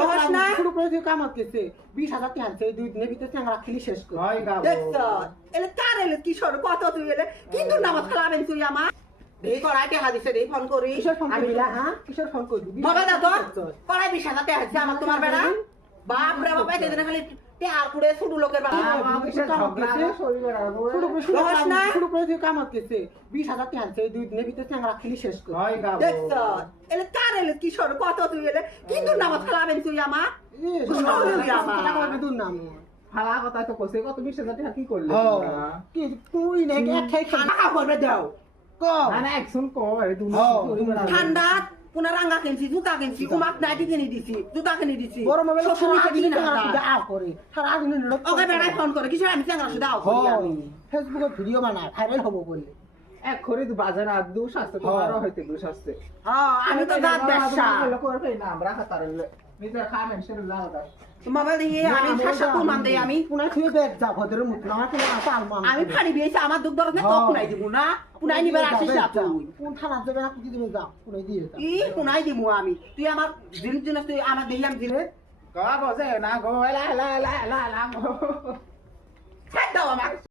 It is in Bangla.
রহস না শুরু করে তুই কামাত গেছে 20,000 টাকা আনছে 2 দিনের ভিতরে চ্যাংরা খেলি শেষ করে হয় গাবো দেখছ এলে কার এলে কি সর কত তুই এলে কিন্তু নামাজ খালাবেন তুই আমার এই কড়াইতে হাদিসে দেই ফোন করি কিসের ফোন করবি হ্যাঁ কিসের ফোন করবি হবে না তো কড়াই 20,000 টাকা আছে আমার তোমার বেড়া বাপ রে বাপ এতে দিনে খালি টেহার কুড়ে ছোট লোকের বাপ রহস না শুরু করে তুই কামাত গেছে 20,000 টাকা আনছে 2 দিনের ভিতরে চ্যাংরা খেলি শেষ করে হয় গাবো দেখছ এলে কার এলে কি সর কত তুই এলে কিন্তু নামাজ খালাবেন তুই আমার ফালা কথা তো কইছে কত 20,000 টাকা কি করলে কি তুই নাকি এক খাই টাকা করবে দাও ক না না একজন কো আরে তুমি ঠান্ডা পুনা রাঙ্গা কিনছি জুতা কিনছি উমাক নাইটি কিনে দিছি জুতা কিনে দিছি বড় মোবাইল শ্বশুর নিচে দিন আ করে সারা দিন ওকে বেড়ায় ফোন করে কিছু আমি চাঙ্গা শুধু আও করি আমি ফেসবুকে ভিডিও বানায় ভাইরাল হবো বললে এক করে তো বাজার আর দোষ আসছে তোমারও হইতে দোষ আসছে হ্যাঁ আমি তো দাঁত ব্যবসা করবে না আমরা খাতার নিজে খাবেন সেটা জানো না মোবাইল দিয়ে আমি ভাষা প্রমাণ দেই আমি পুনা খুঁজে ব্যাগ যা ভদ্রের মতো আমার কোনো আশা আলমা আমি ফাড়ি দিয়েছি আমার দুধ দরদ না তো পুনাই দিব না পুনাই নিবার আসিস না তুই কোন থানা যাবে না কি দিবে যা পুনাই দিয়ে যা ই পুনাই দিব আমি তুই আমার জিনিস জিনিস তুই আমার দিলাম দিলে গো বসে না গো লা লা লা লা লা